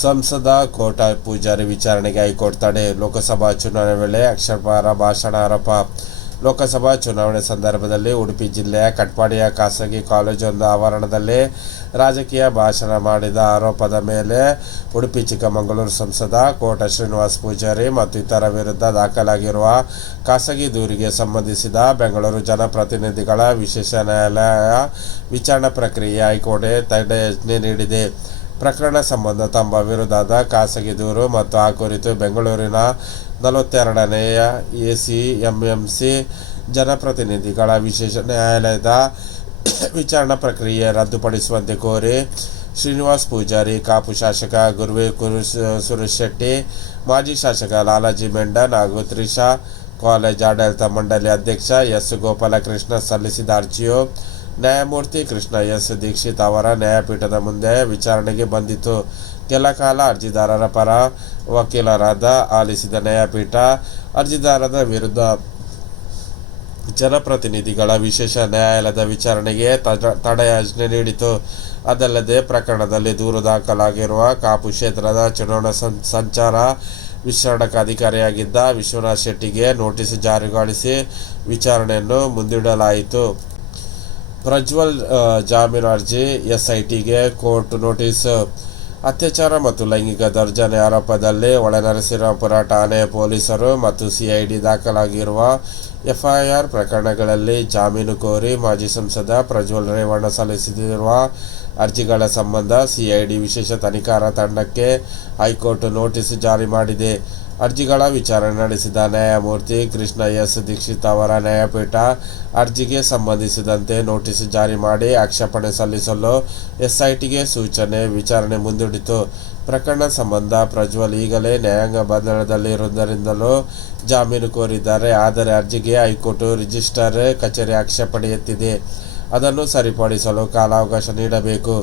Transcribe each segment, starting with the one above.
ಸಂಸದ ಕೋಟಾ ಪೂಜಾರಿ ವಿಚಾರಣೆಗೆ ಹೈಕೋರ್ಟ್ ತಡೆ. ಲೋಕಸಭಾ ಚುನಾವಣೆ ವೇಳೆ ಅಕ್ಷರಪಾರ ಭಾಷಣ ಆರೋಪ. ಲೋಕಸಭಾ ಚುನಾವಣೆ ಸಂದರ್ಭದಲ್ಲಿ ಉಡುಪಿ ಜಿಲ್ಲೆಯ ಕಟ್ಪಾಡಿಯ ಖಾಸಗಿ ಕಾಲೇಜೊಂದು ಆವರಣದಲ್ಲಿ ರಾಜಕೀಯ ಭಾಷಣ ಮಾಡಿದ ಆರೋಪದ ಮೇಲೆ ಉಡುಪಿ, ಚಿಕ್ಕಮಗಳೂರು ಸಂಸದ, ಕೋಟ ಶ್ರೀನಿವಾಸ್ ಪೂಜಾರಿ ಮತ್ತು ಇತರ ವಿರುದ್ಧ ದಾಖಲಾಗಿರುವ ಖಾಸಗಿ ದೂರಿಗೆ ಸಂಬಂಧಿಸಿದ ಬೆಂಗಳೂರು ಜನಪ್ರತಿನಿಧಿಗಳ ವಿಶೇಷ ನ್ಯಾಯಾಲಯ ವಿಚಾರಣಾ ಪ್ರಕ್ರಿಯೆ ಹೈಕೋರ್ಟ್ ತಡೆಯಾಜ್ಞೆ ನೀಡಿದೆ. ಪ್ರಕರಣ ಸಂಬಂಧ ತಮ್ಮ ವಿರುದ್ಧದ ಖಾಸಗಿ ದೂರು ಮತ್ತು ಆ ಕುರಿತು ಬೆಂಗಳೂರಿನ ನಲವತ್ತೆರಡನೆಯ ಎ ಸಿ ಎಂಎಂಸಿ ಜನಪ್ರತಿನಿಧಿಗಳ ವಿಶೇಷ ನ್ಯಾಯಾಲಯದ ವಿಚಾರಣಾ ಪ್ರಕ್ರಿಯೆ ರದ್ದುಪಡಿಸುವಂತೆ ಕೋರಿ ಶ್ರೀನಿವಾಸ್ ಪೂಜಾರಿ, ಕಾಪು ಶಾಸಕ ಗುರುವೆ ಕುರು, ಸುರೇಶ್ ಶೆಟ್ಟಿ, ಮಾಜಿ ಶಾಸಕ ಲಾಲಾಜಿ ಮೆಂಡನ್ ಹಾಗೂ ತ್ರಿಷಾ ಕಾಲೇಜ್ ಆಡಳಿತ ಮಂಡಳಿ ಅಧ್ಯಕ್ಷ ಎಸ್ ಗೋಪಾಲಕೃಷ್ಣ ಸಲ್ಲಿಸಿದ ಅರ್ಜಿಯು ನ್ಯಾಯಮೂರ್ತಿ ಕೃಷ್ಣ ಎಸ್ ದೀಕ್ಷಿತ್ ಅವರ ನ್ಯಾಯಪೀಠದ ಮುಂದೆ ವಿಚಾರಣೆಗೆ ಬಂದಿತು ಕೆಲ ಕಾಲ ಅರ್ಜಿದಾರರ ಪರ ವಕೀಲರಾದ ಆಲಿಸಿದ ನ್ಯಾಯಪೀಠ ಅರ್ಜಿದಾರರ ವಿರುದ್ಧ ಜನಪ್ರತಿನಿಧಿಗಳ ವಿಶೇಷ ನ್ಯಾಯಾಲಯದ ವಿಚಾರಣೆಗೆ ತಡ- ತಡೆಯಾಜ್ಞೆ ನೀಡಿತು ಅದಲ್ಲದೆ ಪ್ರಕರಣದಲ್ಲಿ ದೂರು ದಾಖಲಾಗಿರುವ ಕಾಪು ಕ್ಷೇತ್ರದ ಚುನಾವಣಾ ಸಂಚಾರ ವಿಚಾರಣಾಧಿಕಾರಿಯಾಗಿದ್ದ ವಿಶ್ವನಾಥ್ ಶೆಟ್ಟಿಗೆ ನೋಟಿಸ್ ಜಾರಿಗೊಳಿಸಿ ವಿಚಾರಣೆಯನ್ನು ಮುಂದೂಡಲಾಯಿತು. ಪ್ರಜ್ವಲ್ ಜಾಮೀನು ಅರ್ಜಿ, ಎಸ್ಐಟಿಗೆ ಕೋರ್ಟ್ ನೋಟಿಸ್. ಅತ್ಯಾಚಾರ ಮತ್ತು ಲೈಂಗಿಕ ದರ್ಜನೆ ಆರೋಪದಲ್ಲಿ ಒಳನರಸಿರಾಪುರ ಠಾಣೆ ಪೊಲೀಸರು ಮತ್ತು ಸಿಐಡಿ ದಾಖಲಾಗಿರುವ ಎಫ್ಐಆರ್ ಪ್ರಕರಣಗಳಲ್ಲಿ ಜಾಮೀನು ಕೋರಿ ಮಾಜಿ ಸಂಸದ ಪ್ರಜ್ವಲ್ ರೇವಣ್ಣ ಸಲ್ಲಿಸಿರುವ ಅರ್ಜಿಗಳ ಸಂಬಂಧ ಸಿಐಡಿ ವಿಶೇಷ ತನಿಖಾ ತಂಡಕ್ಕೆ ಹೈಕೋರ್ಟ್ ನೋಟಿಸ್ ಜಾರಿ ಮಾಡಿದೆ. ಅರ್ಜಿಗಳ ವಿಚಾರಣೆ ನಡೆಸಿದ ನ್ಯಾಯಮೂರ್ತಿ ಕೃಷ್ಣ ಎಸ್ ದೀಕ್ಷಿತ್ ಅವರ ನ್ಯಾಯಪೀಠ ಅರ್ಜಿಗೆ ಸಂಬಂಧಿಸಿದಂತೆ ನೋಟಿಸ್ ಜಾರಿ ಮಾಡಿ ಆಕ್ಷೇಪಣೆ ಸಲ್ಲಿಸಲು ಎಸ್ಐಟಿಗೆ ಸೂಚನೆ ವಿಚಾರಣೆ ಮುಂದೂಡಿತು. ಪ್ರಕರಣ ಸಂಬಂಧ ಪ್ರಜ್ವಲ್ ಈಗಲೇ ನ್ಯಾಯಾಂಗ ಬಂಧನದಲ್ಲಿರುವುದರಿಂದಲೂ ಜಾಮೀನು ಕೋರಿದ್ದಾರೆ. ಆದರೆ ಅರ್ಜಿಗೆ ಹೈಕೋರ್ಟ್ ರಿಜಿಸ್ಟರ್ ಕಚೇರಿ ಆಕ್ಷೇಪಣೆ ಎತ್ತಿದೆ. ಅದನ್ನು ಸರಿಪಡಿಸಲು ಕಾಲಾವಕಾಶ ನೀಡಬೇಕು.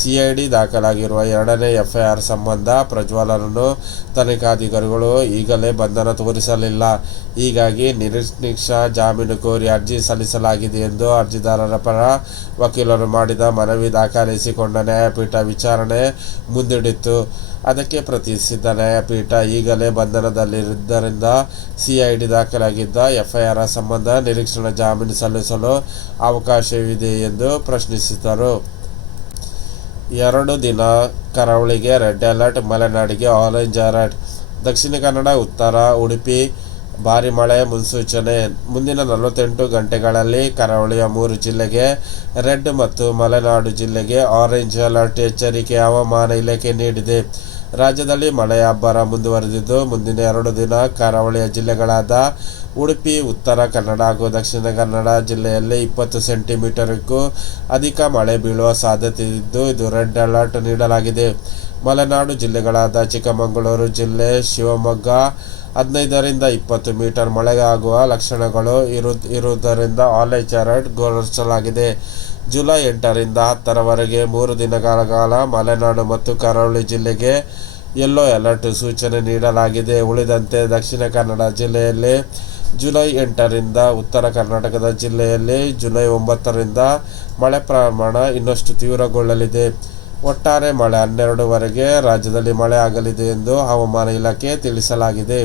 ಸಿಐಡಿ ದಾಖಲಾಗಿರುವ ಎರಡನೇ ಎಫ್ಐಆರ್ ಸಂಬಂಧ ಪ್ರಜ್ವಲನನ್ನು ತನಿಖಾಧಿಕಾರಿಗಳು ಈಗಲೇ ಬಂಧನ ತೋರಿಸಲಿಲ್ಲ. ಹೀಗಾಗಿ ನಿರೀಕ್ಷ ಜಾಮೀನು ಕೋರಿ ಅರ್ಜಿ ಸಲ್ಲಿಸಲಾಗಿದೆ ಎಂದು ಅರ್ಜಿದಾರರ ಪರ ವಕೀಲರು ಮಾಡಿದ ಮನವಿ ದಾಖಲಿಸಿಕೊಂಡ ನ್ಯಾಯಪೀಠ ವಿಚಾರಣೆ ಮುಂದೂಡಿತು ಅದಕ್ಕೆ ಪ್ರತಿಸಿದ್ದ ನ್ಯಾಯಪೀಠ ಈಗಲೇ ಬಂಧನದಲ್ಲಿರುವುದರಿಂದ ಸಿಐಡಿ ದಾಖಲಾಗಿದ್ದ ಎಫ್ಐಆರ್ ಸಂಬಂಧ ನಿರೀಕ್ಷಣಾ ಜಾಮೀನು ಸಲ್ಲಿಸಲು ಅವಕಾಶವಿದೆ ಎಂದು ಪ್ರಶ್ನಿಸಿದರು. ಎರಡು ದಿನ ಕರಾವಳಿಗೆ ರೆಡ್ ಅಲರ್ಟ್, ಮಲೆನಾಡಿಗೆ ಆರೆಂಜ್ ಅಲರ್ಟ್, ದಕ್ಷಿಣ ಕನ್ನಡ, ಉತ್ತರ, ಉಡುಪಿ, ಭಾರಿ ಮಳೆ ಮುನ್ಸೂಚನೆ. ಮುಂದಿನ ನಲವತ್ತೆಂಟು ಗಂಟೆಗಳಲ್ಲಿ ಕರಾವಳಿಯ ಮೂರು ಜಿಲ್ಲೆಗೆ ರೆಡ್ ಮತ್ತು ಮಲೆನಾಡು ಜಿಲ್ಲೆಗೆ ಆರೆಂಜ್ ಅಲರ್ಟ್ ಎಚ್ಚರಿಕೆ ಹವಾಮಾನ ಇಲಾಖೆ ನೀಡಿದೆ. ರಾಜ್ಯದಲ್ಲಿ ಮಳೆಯ ಅಬ್ಬರ ಮುಂದುವರೆದಿದ್ದು, ಮುಂದಿನ ಎರಡು ದಿನ ಕರಾವಳಿಯ ಜಿಲ್ಲೆಗಳಾದ ಉಡುಪಿ, ಉತ್ತರ ಕನ್ನಡ ಹಾಗೂ ದಕ್ಷಿಣ ಕನ್ನಡ ಜಿಲ್ಲೆಯಲ್ಲಿ ಇಪ್ಪತ್ತು ಸೆಂಟಿಮೀಟರ್ಗೂ ಅಧಿಕ ಮಳೆ ಬೀಳುವ ಸಾಧ್ಯತೆ ಇದ್ದು, ಇದು ರೆಡ್ ಅಲರ್ಟ್ ನೀಡಲಾಗಿದೆ. ಮಲೆನಾಡು ಜಿಲ್ಲೆಗಳಾದ ಚಿಕ್ಕಮಗಳೂರು ಜಿಲ್ಲೆ, ಶಿವಮೊಗ್ಗ, ಹದಿನೈದರಿಂದ ಇಪ್ಪತ್ತು ಮೀಟರ್ ಮಳೆಯಾಗುವ ಲಕ್ಷಣಗಳು ಇರು, ಇರುವುದರಿಂದ ಆರೆಂಜ್ ಅಲರ್ಟ್ ಘೋಷಿಸಲಾಗಿದೆ. ಜುಲೈ ಎಂಟರಿಂದ ಹತ್ತರವರೆಗೆ ಮೂರು ದಿನಗಳ ಕಾಲ ಮಲೆನಾಡು ಮತ್ತು ಕರಾವಳಿ ಜಿಲ್ಲೆಗೆ ಯೆಲ್ಲೋ ಅಲರ್ಟ್ ಸೂಚನೆ ನೀಡಲಾಗಿದೆ. ಉಳಿದಂತೆ ದಕ್ಷಿಣ ಕನ್ನಡ ಜಿಲ್ಲೆಯಲ್ಲಿ ಜುಲೈ ಎಂಟರಿಂದ ಉತ್ತರ ಕರ್ನಾಟಕದ ಜಿಲ್ಲೆಯಲ್ಲಿ ಜುಲೈ ಒಂಬತ್ತರಿಂದ ಮಳೆ ಪ್ರಮಾಣ ಇನ್ನಷ್ಟು ತೀವ್ರಗೊಳ್ಳಲಿದೆ. ಒಟ್ಟಾರೆ ಮಳೆ ಹನ್ನೆರಡುವರೆಗೆ ರಾಜ್ಯದಲ್ಲಿ ಮಳೆ ಆಗಲಿದೆ ಎಂದು ಹವಾಮಾನ ಇಲಾಖೆ ತಿಳಿಸಲಾಗಿದೆ.